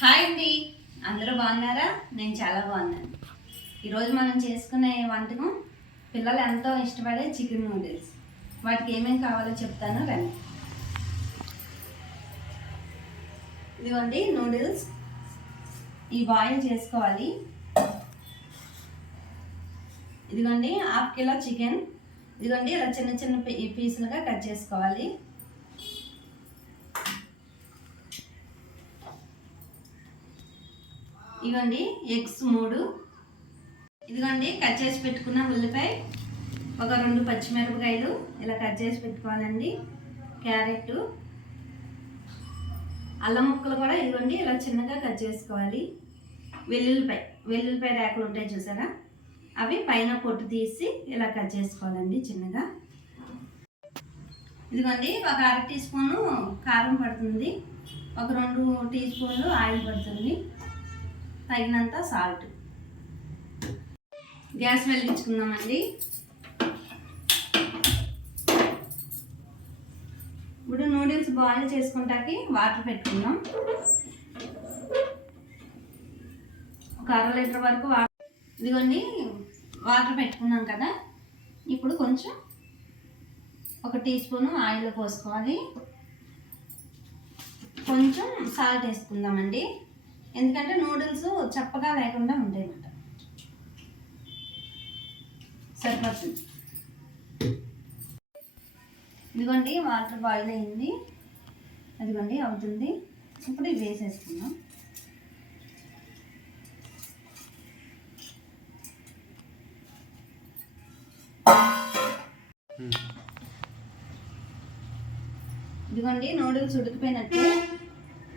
Hi అండి, అందరూ బాగున్నారా? నేను చాలా బాగున్నాను. ఈరోజు మనం చేసుకునే వంటకం పిల్లలు ఎంతో ఇష్టపడే చికెన్ నూడిల్స్. వాటికి ఏమేమి కావాలో చెప్తాను రండి. ఇదిగోండి నూడిల్స్, ఈ బాయిల్ చేసుకోవాలి. ఇదిగోండి 1/2 కిలో చికెన్. ఇదిగోండి ఇలా చిన్న చిన్న పీసులుగా కట్ చేసుకోవాలి. ఇదిగోండి ఎగ్స్ 3. ఇదిగోండి కట్ చేసి పెట్టుకున్న ఉల్లిపాయ, ఒక 2 పచ్చిమిరపకాయలు ఇలా కట్ చేసి పెట్టుకోవాలండి. క్యారెట్, అల్లం ముక్కలు కూడా ఇదిగోండి ఇలా చిన్నగా కట్ చేసుకోవాలి. వెల్లుల్లిపాయ రేకులు ఉంటాయి చూసారా, అవి పైన పొట్టు తీసి ఇలా కట్ చేసుకోవాలండి చిన్నగా. ఇదిగోండి ఒక 1/2 టీ స్పూను కారం పడుతుంది, ఒక 2 టీ స్పూన్లు ఆయిల్ పడుతుంది, తగినంత సాల్ట్. గ్యాస్ వెలిగించుకుందామండి. ఇప్పుడు నూడిల్స్ బాయిల్ చేసుకుంటాకి వాటర్ పెట్టుకుందాం. ఒక 1/2 లీటర్ వరకు వాటర్. ఇదిగోండి వాటర్ పెట్టుకున్నాం కదా, ఇప్పుడు కొంచెం 1 టీ స్పూను ఆయిల్ పోసుకోవాలి. కొంచెం సాల్ట్ వేసుకుందామండి, ఎందుకంటే నూడిల్స్ చప్పగా లేకుండా ఉంటాయి అన్నమాట. సరిపోతుంది. ఇదిగోండి వాటర్ బాయిల్ అయింది, అదిగోండి అవుతుంది. ఇప్పుడు ఇది వేసేసుకుందాం. ఇదిగోండి నూడిల్స్ ఉడికిపోయినట్టే.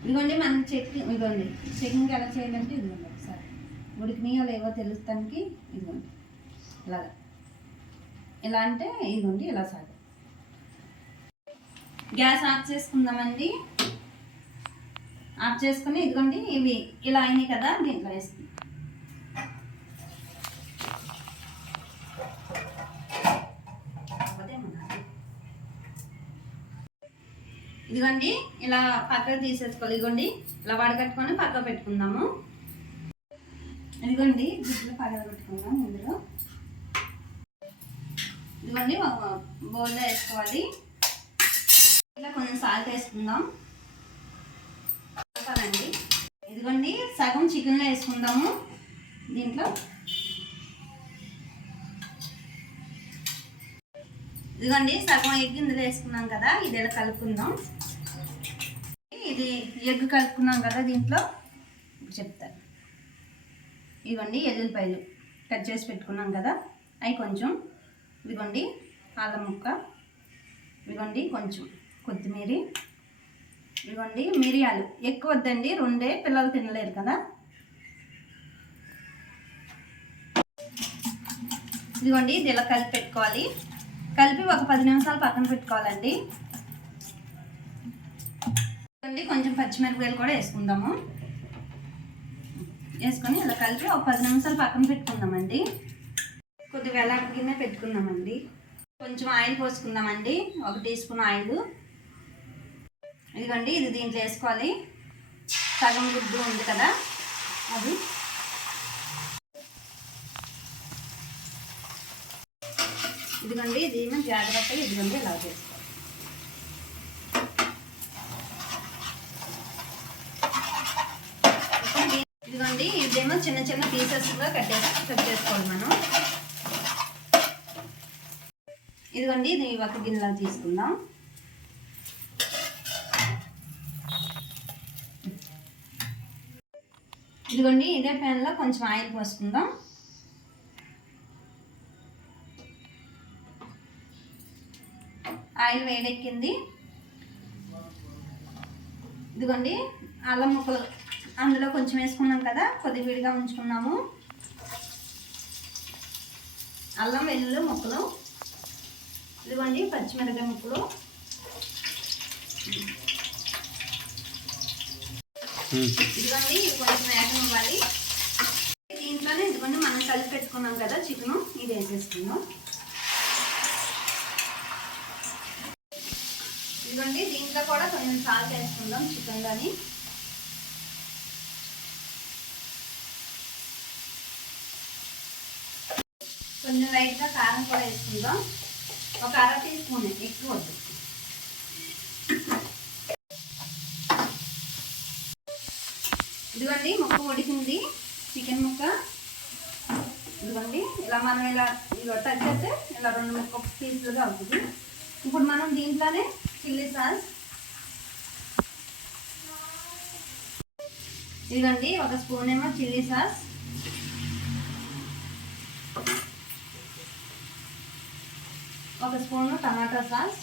ఇదిగోండి మనకి ఇదిగోండి చెకింగ్ ఎలా చేయాలంటే ఇదిగోండి ఒకసారి ఉడికినాయో లేవో తెలుస్తానికి ఇదిగోండి ఇలా అంటే ఇదిగోండి ఇలా సాగు. గ్యాస్ ఆఫ్ చేసుకుందామండి. ఆఫ్ చేసుకుని ఇదిగోండి ఇవి ఇలా అయినాయి కదా, దీంట్లో వేసుకుందాం. ఇదిగోండి ఇలా పక్కకు తీసేసుకోవాలి. ఇదిగోండి ఇలా వడకట్టుకొని పక్కకు పెట్టుకుందాము. ఇదిగోండి గుడ్లు పగలబెట్టుకుందాం. ఇందులో ఇదిగోండి బౌల్లో వేసుకోవాలి. ఇలా కొంచెం సాల్ట్ వేసుకుందాం. అండి ఇదిగోండి సగం చికెన్లో వేసుకుందాము. దీంట్లో ఇదిగోండి సగం ఎగ్ ఇందులో వేసుకున్నాం కదా, ఇది ఇలా కలుపుకుందాం. ఇది ఎగ్ కలుపుకున్నాం కదా, దీంట్లో చెప్తాను. ఇదిగోండి ఎల్లుల్లిపాయలు కట్ చేసి పెట్టుకున్నాం కదా, అవి కొంచెం. ఇదిగోండి అల్లం ముక్క, ఇదిగోండి కొంచెం కొత్తిమీర, ఇదిగోండి మిరియాలు ఎక్కువ వద్దండి, 2 పిల్లలు తినలేరు కదా. ఇదిగోండి ఇది ఇలా కలిపి పెట్టుకోవాలి. కలిపి ఒక 10 నిమిషాలు పక్కన పెట్టుకోవాలండి. కొంచెం పచ్చిమిరపకాయలు కూడా వేసుకుందాము. వేసుకొని ఇలా కలిపి ఒక 10 నిమిషాలు పక్కన పెట్టుకుందామండి. కొద్దిగా వెల్లాడి గిన్నె పెట్టుకుందామండి. కొంచెం ఆయిల్ పోసుకుందామండి, 1 టీ స్పూన్ ఆయిల్. ఇదిగోండి ఇది దీంట్లో వేసుకోవాలి. సగం గుడ్డు ఉంది కదా అది. ఇదిగోండి దీన్ని జాగ్రత్తగా ఇదిగోండి ఇలా చేసుకోవాలి. ఇదిగోండి ఇదేమో చిన్న చిన్న పీసెస్గా కట్ చేసుకోవాలి మనం. ఇదిగోండి ఇది ఒక గిన్నెలో తీసుకుందాం. ఇదిగోండి ఇదే ప్యాన్లో కొంచెం ఆయిల్ పోసుకుందాం. ఆయిల్ వేడెక్కింది. ఇదిగోండి అల్లం ముక్కలు అందులో కొంచెం వేసుకున్నాం కదా, కొద్దిగా విడిగా ఉంచుకున్నాము. అల్లం వెల్లుల్లి ముక్కలు, ఇదిగోండి పచ్చిమిరపకాయ ముక్కలు, ఇదిగోండి ఇది కొంచెం వేగం ఇవ్వాలి. దీంట్లోనే ఇదిగోండి మనం కలిపి పెట్టుకున్నాం కదా చికెను, ఇది వేసేసుకుందాం. ఇదిగోండి దీంట్లో కూడా కొంచెం సాల్ట్ వేసుకుందాం చికెన్లోని. లైట్గా కారం కూడా వేసుకుందాం. ఒక అర టీ స్పూన్, ఎక్కువ వద్దు. ఇదిగోండి ముక్క ఉడికింది, చికెన్ ముక్క. ఇదిగోండి ఇలా మనం ఇలా టచ్ చేస్తే ఇలా 2 ముక్క పీసులుగా అవుతుంది. ఇప్పుడు మనం దీంట్లోనే చిల్లీ సాస్, ఇదిగోండి 1 స్పూన్ ఏమో చిల్లీ సాస్, 1 స్పూన్ టమాటా సాస్,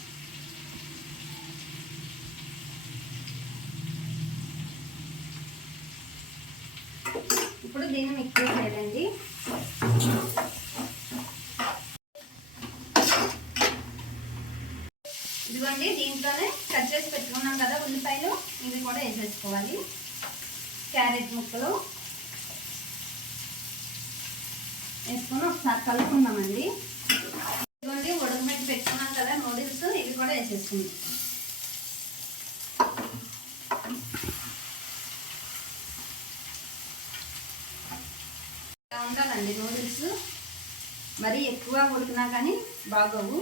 ఇప్పుడు దీన్ని మిక్స్ చేయాలండి. ఇదిగోండి దీంట్లోనే కట్ చేసి పెట్టుకున్నాం కదా ఉల్లిపాయలు, ఇవి కూడా వేసేసుకోవాలి. క్యారెట్ ముక్కలు వేసుకొని ఒకసారి కలుపుకుందామండి. ఇదిగోండి ఉడకబెట్టి పెట్టుకున్నాం కదా నూడిల్స్, ఇవి కూడా వేసేసుకుందాం. ఉండాలండి నూడిల్స్, మరీ ఎక్కువ ఉడికినా కానీ బాగోవు.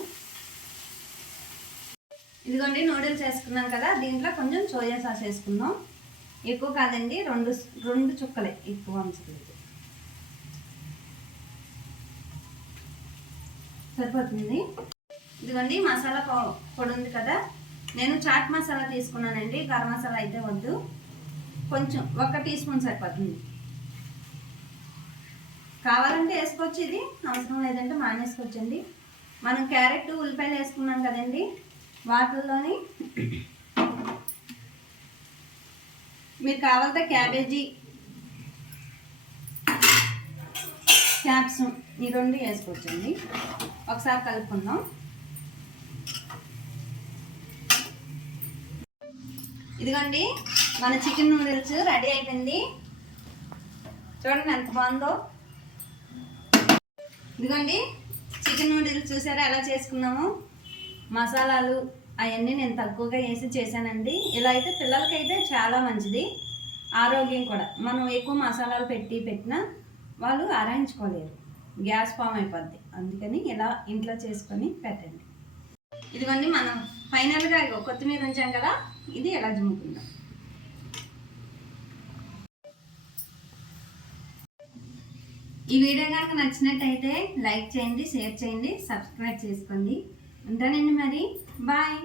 ఇదిగోండి నూడిల్స్ వేసుకున్నాం కదా, దీంట్లో కొంచెం సోయా సాస్ వేసుకుందాం. ఎక్కువ కాదండి, 2 చుక్కలే, ఎక్కువ అంచలేదు, సరిపోతుంది. ఇదిగోండి మసాలా పొడి ఉంది కదా, నేను చాట్ మసాలా తీసుకున్నానండి, గరం మసాలా అయితే వద్దు, కొంచెం 1 టీ స్పూన్ సరిపోతుంది. కావాలంటే వేసుకోవచ్చు, ఇది అవసరం లేదంటే మానేసుకోవచ్చండి. మనం క్యారెట్ ఉల్లిపాయలు వేసుకున్నాం కదండి, వాటిల్లోని మీరు కావాలంటే క్యాబేజీ, క్యాప్సికమ్ ఈ 2 వేసుకోవచ్చండి. ఒకసారి కలుపుకుందాం. ఇదిగోండి మన చికెన్ నూడిల్స్ రెడీ అయిపోయింది. చూడండి ఎంత బాగుందో. ఇదిగోండి చికెన్ నూడిల్స్ చూసారా ఎలా చేసుకున్నాము. మసాలాలు అవన్నీ నేను తక్కువగా వేసి చేశానండి. ఇలా అయితే పిల్లలకైతే చాలా మంచిది, ఆరోగ్యం కూడా. మనం ఎక్కువ మసాలాలు పెట్టినా వాళ్ళు అరాయించుకోలేరు, గ్యాస్ ఫామ్ అయిపోద్ది. అందుకని ఇలా ఇంట్లో చేసుకొని పెట్టండి. ఇదిగోండి మనం ఫైనల్గా కొత్తిమీర ఉంచాం కదా, ఇది ఎలా జుమ్ముకుందాం. ఈ వీడియో కనుక నచ్చినట్టయితే లైక్ చేయండి, షేర్ చేయండి, సబ్స్క్రైబ్ చేసుకోండి. ఉంటానండి మరి, బాయ్.